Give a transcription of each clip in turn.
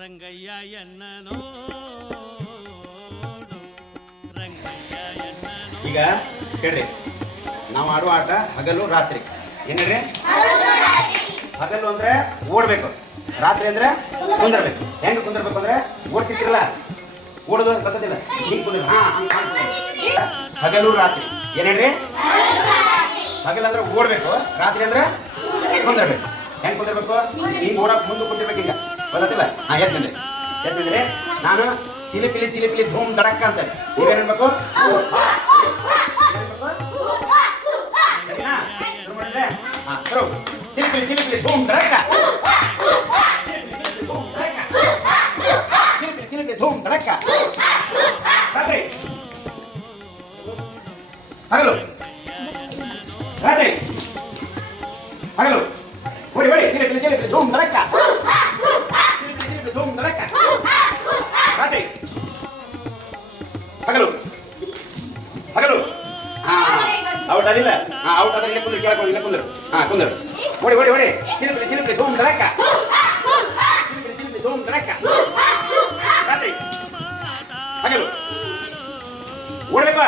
ರಂಗಯ್ಯ ಎನ್ನ ನೋಡು ರಂಗಯ್ಯ ಎನ್ನ ನೋಡು. ಈಗ ಕೇಳ್ರಿ, ನಾವು ಆಡುವ ಆಟ ಹಗಲು ರಾತ್ರಿ. ಏನ್ರಿ? ಹಗಲು ಅಂದ್ರೆ ಓಡ್ಬೇಕು, ರಾತ್ರಿ ಅಂದ್ರೆ ಕುಂದಿರ್ಬೇಕು. ಹೆಂಗ್ ಕುಂದಿರ್ಬೇಕು ಅಂದ್ರೆ ಓಡ್ತಿರ್ತಿರಲ್ಲ, ಓಡೋದು ಬರ್ತದಿಲ್ಲ, ಹಿಂಗ್ ಕುಂದಿರ್. ಹಗಲು ರಾತ್ರಿ ಏನೇನ್ರಿ? ಹಗಲ್ ಅಂದ್ರೆ ಓಡ್ಬೇಕು, ರಾತ್ರಿ ಅಂದ್ರೆ ಕುಂದಿರ್ಬೇಕು. ಹೆಂಗ್ ಕುಂದಿರ್ಬೇಕು? ಹಿಂಗ್ ಓಡಕ್ ಮುಂದೆ ಕುಂದಿರ್ಬೇಕು. ಈಗ ಬರ್ತದಿಲ್ಲ. ಎದ್ದಿದ್ರೆ ನಾನು ಚಿಲಿಪಿಲಿ ಚಿಲಿಪಿಲಿ ಧೂಮ್ ದಡಕ್ಕ ಅಂತಾರೆ. ಈಗ ಏನ್ಬೇಕು? ಚಿಲಿಪಿಲಿ ಚಿಲಿಪಿಲಿ ಧೂಮ್ ದಡಕ್ಕ, ಚಿಲಿಪಿಲಿ ಚಿಲಿಪಿಲಿ ಧೂಮ್ ದಡಕ್ಕ. ರಾತ್ರಿ ಹಗಲು, ರಾತ್ರಿ ಹಗಲು, ಓಡಿ ಓಡಿ ಚಿಲಿಪಿಲಿ ಚಿಲಿಪಿಲಿ ಧೂಮ್ ದಡಕ್ಕ, ಚಿಲಿಪಿಲಿ ಚಿಲಿಪಿಲಿ ಧೂಮ್ ದಡಕ್ಕ. ರಾತ್ರಿ ಹಗಲು, ಹಗಲು. ಔಟ್ ಆದಿಲ್ಲ? ಔಟ್ ಆದ್ರೆ ಇಲ್ಲ ಕುಂದ್ರು, ಕೇಳ್ಕೊಂಡು ಇಲ್ಲ ಕುಂದ್ರು. ಕುಂದ್ರು. ಓಡಿ ಓಡಿ ಓಡಿ ಚಿಲಿಪಿಲಿ ಚಿಲಿಪಿಲಿ ಧೂಮ್ ದಡಕ್ಕ, ಚಿಲಿಪಿಲಿ ಚಿಲಿಪಿಲಿ ಧೂಮ್ ದಡಕ್ಕ. ರಾತ್ರಿ ಹಗಲು, ಓಡ್ಬೇಕು.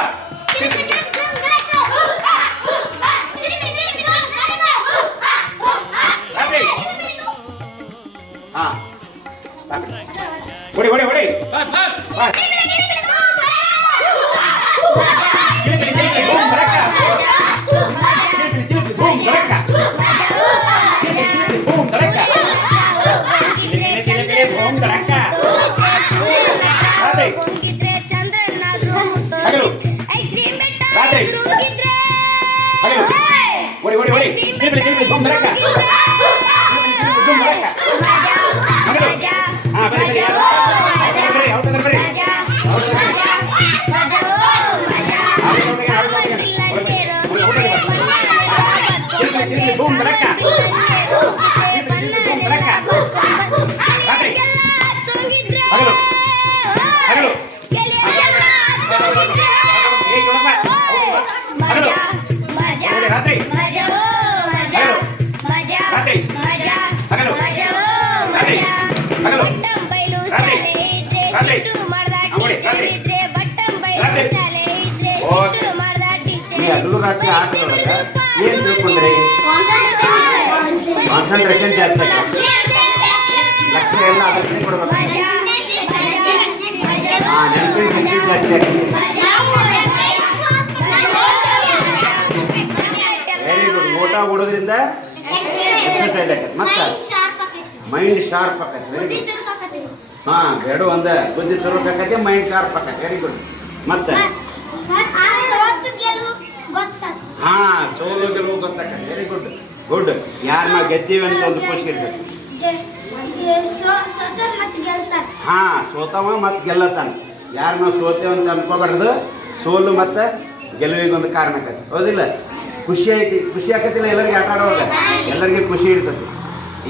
ರಾತ್ರಿ ಓಡಿ ಓಡಿ ಓಡಿ ಚಿಲಿಪಿಲಿ ಚಿಲಿಪಿಲಿ ಧೂಮ್ ದಡಕ್ಕ, ಚಿಲಿಪಿಲಿ ಚಿಲಿಪಿಲಿ ಧೂಮ್ ದಡಕ್ಕ, ಚಿಲಿಪಿಲಿ ಚಿಲಿಪಿಲಿ ಧೂಮ್ ದಡಕ್ಕ, ಚಿಲಿಪಿಲಿ ಚಿಲಿಪಿಲಿ ಧೂಮ್ ದಡಕ್ಕ. ರಾತ್ರಿ ಹಗಲು, ರಾತ್ರಿ ಹಗಲು, ಓಡಿ ಓಡಿ ಓಡಿ ಚಿಲಿಪಿಲಿ ಚಿಲಿಪಿಲಿ ಧೂಮ್ ದಡಕ್ಕ, ಚಿಲಿಪಿಲಿ ಚಿಲಿಪಿಲಿ ಧೂಮ್ ದಡಕ್ಕ. ಹಗಲು ಬರಿ ಬರಿ ಔಟ್ ಅಂದ್ರೆ ಬರಿ ಚಿಲಿಪಿಲಿ ಧೂಮ್ ದಡಕ್ಕ, ಚಿಲಿಪಿಲಿ ಧೂಮ್ ದಡಕ್ಕ. ರಾತ್ರಿ ಹಗಲು, ಹಗಲು ಹಗಲು, ರಾತ್ರಿ ಹಗಲು, ರಾತ್ರಿ ಹಗಲು, ರಾತ್ರಿ ಹಗಲು, ರಾತ್ರಿ ರಾತ್ರಿ ನೋಡಿ ರಾತ್ರಿ ರಾತ್ರಿ. ಈ ಹಗಲು ರಾತ್ರಿ ಆಟದೊಳಗೆ ಏನ್ ತಿಳ್ಕೊಂಡ್ರಿ? ಕಾನ್ಸಂಟ್ರೇಷನ್ ಜಾಸ್ತಿ ಆಗುತ್ತೆ, ಲಕ್ಷ್ಯ ಎಲ್ಲ ಅದಕ್ಕೆ ಕೊಡ್ಬೇಕು. ನೆನಪಿನ ಶಕ್ತಿ ಜಾಸ್ತಿ ಆಗುತ್ತೆ. Very good. ಓಟ ಓಡೋದ್ರಿಂದ ಎಕ್ಸರ್ಸೈಸ್ ಆಗುತ್ತೆ, ಮತ್ತೆ ಮೈಂಡ್ ಶಾರ್ಪ್ ಆಕತ್ತೆ. Very good. ಎರಡು ಒಂದ ಬುದ್ಧಿ ಚುರುಕು ಆಕತ್ತೆ, ಮೈಂಡ್ ಶಾರ್ಪ್ ಆಕತ್ತೆ. Very good. ಮತ್ತೆ ಸೋಲು ಗೆಲುವು ಗೊತ್ತಾಕತ್ತೆ. Very good good. ಯಾರನ್ನ ಗೆದ್ದೀವಿ ಅಂತ ಒಂದು ಖುಷಿ ಇರ್ಬೇಕು. ಸೋತವ ಮತ್ತೆ ಗೆಲ್ಲತಾನ. ಯಾರನ್ನ ಸೋತೇವ ಅಂತ ಅನ್ಕೋಬಾರ್ದು. ಸೋಲು ಮತ್ತೆ ಗೆಲುವಿಗೊಂದು ಕಾರಣ ಆಕತ್ತೆ, ಹೌದಿಲ್ಲ? ಖುಷಿ ಐತಿ, ಖುಷಿ ಆಕತಿಲ್ಲ ಎಲ್ಲರಿಗೆ ಆಟ ಆಡೋವಾಗ, ಎಲ್ಲರಿಗೆ ಖುಷಿ ಇರ್ತದೆ.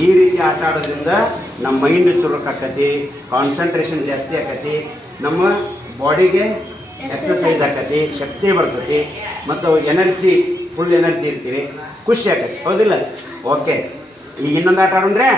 ಈ ರೀತಿ ಆಟ ಆಡೋದ್ರಿಂದ ನಮ್ಮ ಮೈಂಡ್ ಚುರುಕು ಆಕತಿ, ಕಾನ್ಸಂಟ್ರೇಷನ್ ಜಾಸ್ತಿ ಆಕತಿ, ನಮ್ಮ ಬಾಡಿಗೆ ಎಕ್ಸರ್ಸೈಸ್ ಆಕತಿ, ಶಕ್ತಿ ಬರ್ತೈತಿ, ಮತ್ತು ಎನರ್ಜಿ ಫುಲ್ ಎನರ್ಜಿ ಇರ್ತೀವಿ, ಖುಷಿ ಆಕತಿ, ಹೌದಿಲ್ಲ? ಓಕೆ, ಈಗ ಇನ್ನೊಂದು ಆಟ ಆಡೋಣ್ರೆ.